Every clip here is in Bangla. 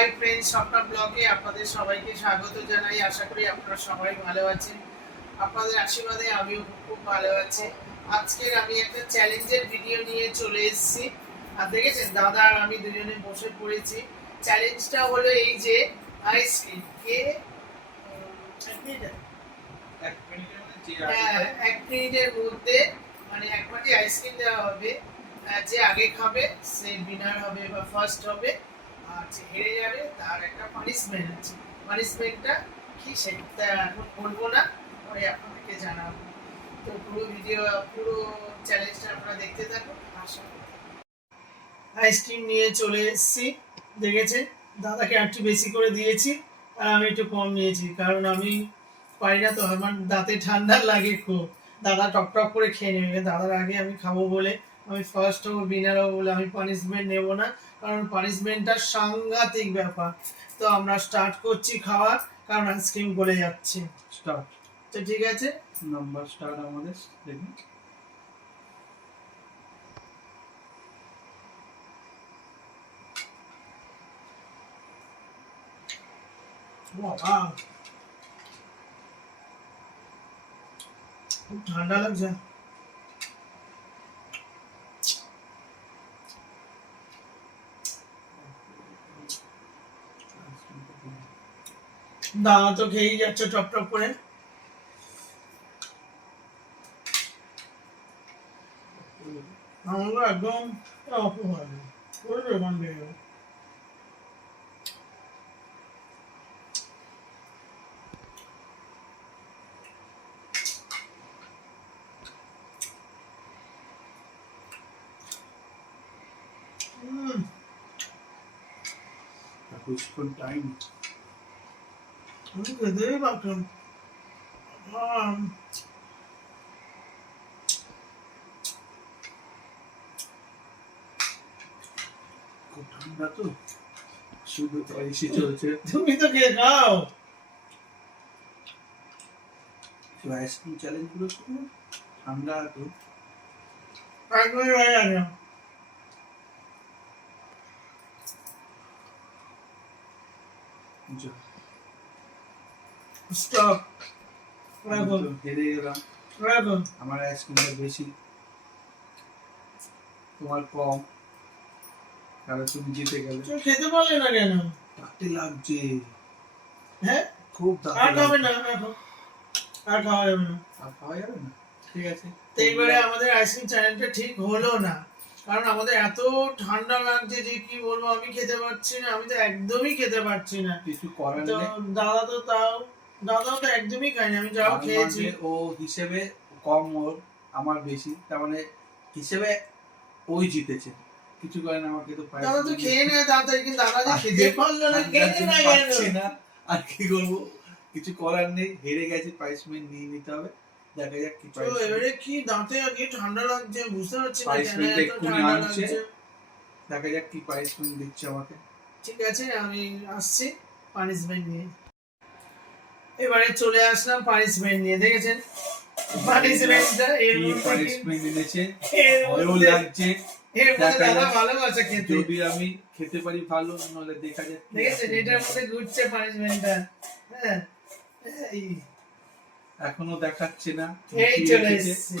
হাই ফ্রেন্ডস, স্বপ্না ব্লগে আপনাদের সবাইকে স্বাগত জানাই। আশা করি আপনারা সবাই ভালো আছেন। আপনাদের আশীর্বাদে আমিও খুব ভালো আছি। আজকের আমি একটা চ্যালেঞ্জের ভিডিও নিয়ে চলে এসেছি। আর দেখেছেন দাদা আর আমি দুজনে বসে পড়েছি। চ্যালেঞ্জটা হলো এই যে আইসক্রিম কে এক মিনিটের মধ্যে মানে এক বাটি আইসক্রিম দেওয়া হবে। যে আগে খাবে সে উইনার হবে বা ফার্স্ট হবে, আর যে হেরে যাবে তার একটা পানিশমেন্ট আছে। পানিশমেন্টটা কি সেটা এখন বলবো না, পরে আপনাদেরকে জানাবো। তো পুরো চ্যালেঞ্জটা আপনারা দেখতে থাকুন। আশা করি আইসক্রিম নিয়ে চলে এসেছি। দেখেছেন দাদাকে একটু বেশি করে দিয়েছি আর আমি একটু কম নিয়েছি, কারণ আমি পারি না তো, আমার দাঁতে ঠান্ডা লাগে খুব। দাদা টক টক করে খেয়ে নেবে, দাদার আগে আমি খাবো বলে, আমি ফার্স্ট হবো উইনার হবো বলে আমি পানিশমেন্ট নেব না, কারণ পানিশমেন্টটা সাংঘাতিক ব্যাপার। তো আমরা স্টার্ট করছি খাওয়া, কারণ আইসক্রিম গলে যাচ্ছে। স্টার্ট। তো ঠিক আছে, নাম্বার স্টার্ট আমাদের দেখুন। খুব ঠান্ডা লাগছে। দাদা তো খেয়েই যাচ্ছে টপ টপ করে। আমরা একদম অপমান করে বান্ধে কিছুক্ষণ টাইম আমি খেতেই পারতাম। খুব ঠান্ডা তো, শুধু তো এসি চলছে। তুমি তো খেয়ে খাও। আইসক্রিম চ্যালেঞ্জ গুলো ঠান্ডা তো একদমই ভালো লাগে না। স্টপ। হেরে গেলাম। আমার আইসক্রিমটা বেশি, তোমার কম, তাহলে তুমি জিতে গেলে। খেতে পারলে না কেন? দাঁতে লাগছে। হ্যাঁ, খুব আর খাবে না, আর খাওয়া যাবে না। আর খাওয়া যাবে না, ঠিক আছে। তো এইবারে আমাদের আইসক্রিম চ্যানেলটা ঠিক হলো না, কারণ আমাদের এত ঠান্ডা লাগছে যে কি বলবো, আমি খেতে পারছি না, আমি তো একদমই খেতে পারছি না। কিছু করার তো নেই। দাদাও তো একদমই খায়নি, আমি যাও খেয়েছি। ও হিসেবে কম ওর, আমার বেশি, তার মানে হিসেবে ওই জিতেছে। কিছু করেন, আমাকে তো দাদা তো খেয়ে নেয় তাড়াতাড়ি, কিন্তু দাদা যে খেতে পারলো না, খেতে না কেন? আর কি করবো, কিছু করার নেই, হেরে গেছে, পানিশমেন্ট নিয়ে নিতে হবে। দেখা যাক কি তো এবারে কি দাঁতে আগে ঠান্ডা লাগছে, বুঝতে পারছি না কেন এত ঠান্ডা লাগছে। দেখা যাক কি পানিশমেন্ট দিচ্ছে আমাকে। ঠিক আছে, আমি আসছি পানিশমেন্ট নিয়ে। এবারে চলে আসলাম পানিশমেন্ট নিয়ে। দেখেছেন পানিশমেন্টটা এর মধ্যে পানিশমেন্ট এনেছে, ভালো লাগছে। এর মধ্যে দাদা ভালোবাসে খেতে। যদি আমি খেতে পারি ভালো, নাহলে দেখা যাক। দেখেছেন এটার মধ্যে ঘুরছে পানিশমেন্টটা। হ্যাঁ, এই এখনো দেখাচ্ছে না, এই চলে এসেছে।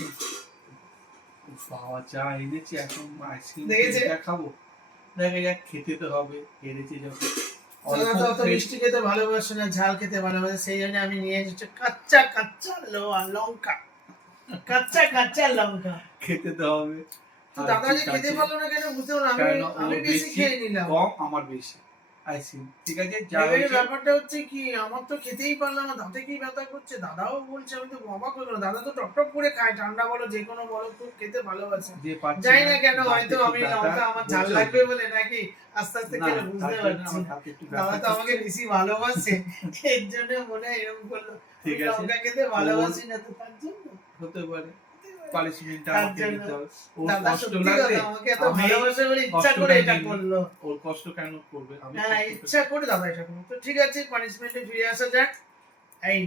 বাবা যা এনেছে, এখন আইসক্রিম দেখেছেন দেখাবো। দেখা যাক, খেতে তো হবে, হেরেছে যখন। দাদা তো অত মিষ্টি খেতে ভালোবাসে না, ঝাল খেতে ভালোবাসে, সেই জন্য আমি নিয়ে এসেছি কাঁচা কাঁচা লঙ্কা। কাঁচা কাঁচা লঙ্কা খেতে তো হবে। দাদা যে খেতে পারলো না কেন বুঝতে পারলাম। আমি বেশি খেয়ে নিলাম, কম আমার বেশি আইসক্রিম। ঠিক আছে, ব্যাপারটা হচ্ছে কি, আমার তো খেতেই পারলাম না, দাঁতে কি ব্যথা করছে। দাদাও বলছে, আমি তো অবাক হয়ে গেলাম। দাদা তো টক টক করে খায়, ঠান্ডা বলো যে কোনো বলো, খুব খেতে ভালোবাসে। জানি না কেন, হয়তো আমি লঙ্কা আমার ঝাল লাগবে বলে নাকি, আস্তে আস্তে খেলে বুঝতে পারছি। দাদা তো আমাকে বেশি ভালোবাসে, এর জন্য মনে হয় এরকম করলো। লঙ্কা খেতে ভালোবাসি না তো, তার জন্য হতে পারে। পানিশমেন্টটা আমাকে দিতে হবে। ওর দাদা কষ্ট সত্যি লাগবে, কথা, আমাকে এত ভালোবাসে বলে ইচ্ছা করে এটা করলো। ওর কষ্ট কেন করবে? আমি হ্যাঁ, ইচ্ছা করে দাদা এটা করলো। তো ঠিক আছে, পানিশমেন্টে ফিরে আসা যাক। এই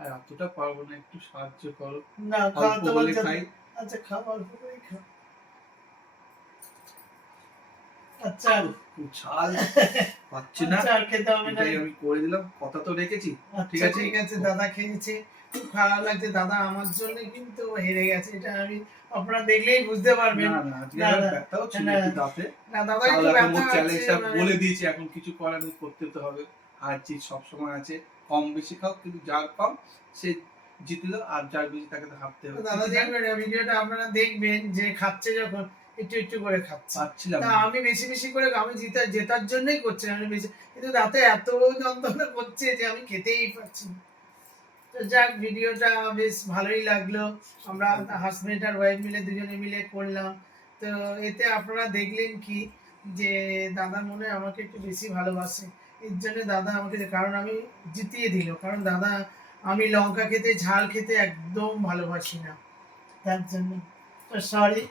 আর এতটা পারবো না, একটু সাহায্য করো। না, খাওয়া তো বলতে খাই। আচ্ছা খাও, অল্প করে খাও। আচ্ছা ঝাল পাচ্ছি না, আচ্ছা আর খেতে হবে না। এটাই আমি করে দিলাম, কথা তো রেখেছি। ঠিক আচ্ছা আছে ঠিক আছে, দাদা খেয়েছে, খুব খারাপ লাগছে, দাদা আমার জন্য কিন্তু হেরে গেছে, এটা আমি আপনারা দেখলেই বুঝতে পারবেন। না না, আজকে না, আমার না, ব্যথাও ছিল না, একটু দাঁতে। না দাদা তাও একটু এখন ব্যথা ওর আছে চ্যালেঞ্জটা মানে। বলে দিয়েছি, এখন কিছু করার নেই, করতে তো হবে। আর জিত সবসময় আছে, কম বেশি খাও, কিন্তু যার কম সে জিতলো, আর যার বেশি তাকে তো হারতে হবে। দাদা ঠিক আছে? দেখবেন ভিডিওটা, আপনারা দেখবেন যে খাচ্ছে যখন একটু একটু করে খাচ্ছে। পাচ্ছিলাম তা না। আমি বেশি বেশি করে, আমি জেতার জন্যই করছি, আমি বেশি, কিন্তু দাঁতে এত যন্ত্রণা করছে যে আমি খেতেই পারছি না। তো যাক, ভিডিওটা বেশ ভালোই লাগলো, আমরা হাজবেন্ড আর ওয়াইফ মিলে দুজনে মিলে করলাম। তো এতে আপনারা দেখলেন কি, যে দাদা মনে হয় আমাকে একটু বেশি ভালোবাসে, এর জন্য দাদা আমাকে, কারণ আমি জিতিয়ে দিল, কারণ দাদা, আমি লঙ্কা খেতে, ঝাল খেতে একদম ভালোবাসি না, তার জন্য। তো সরি,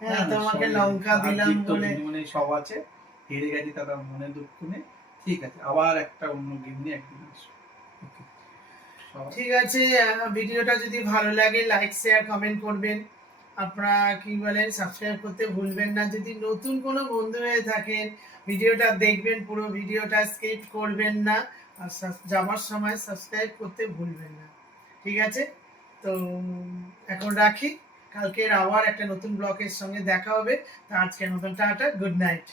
না হ্যাঁ, না, তোমাকে sorry, লঙ্কা হার দিলাম জিত তো বলে। জীবনে সব আছে, হেরে গেছি তারা মনে দুঃখ নেই। ঠিক আছে, আবার একটা অন্য গেম নিয়ে একদিন আসবো। ওকে, সবাই ঠিক আছে, ভিডিওটা যদি ভালো লাগে লাইক শেয়ার কমেন্ট করবেন, আপনারা কি বলেন সাবস্ক্রাইব করতে ভুলবেন না, যদি নতুন কোনো বন্ধু হয়ে থাকেন ভিডিওটা দেখবেন, পুরো ভিডিওটা স্কিপ করবেন না, আর যাবার সময় সাবস্ক্রাইব করতে ভুলবেন না। ঠিক আছে, তো এখন রাখি, কালকের আবার একটা নতুন ব্লগের সঙ্গে দেখা হবে। তো আজকের মতন টাটা, গুড নাইট।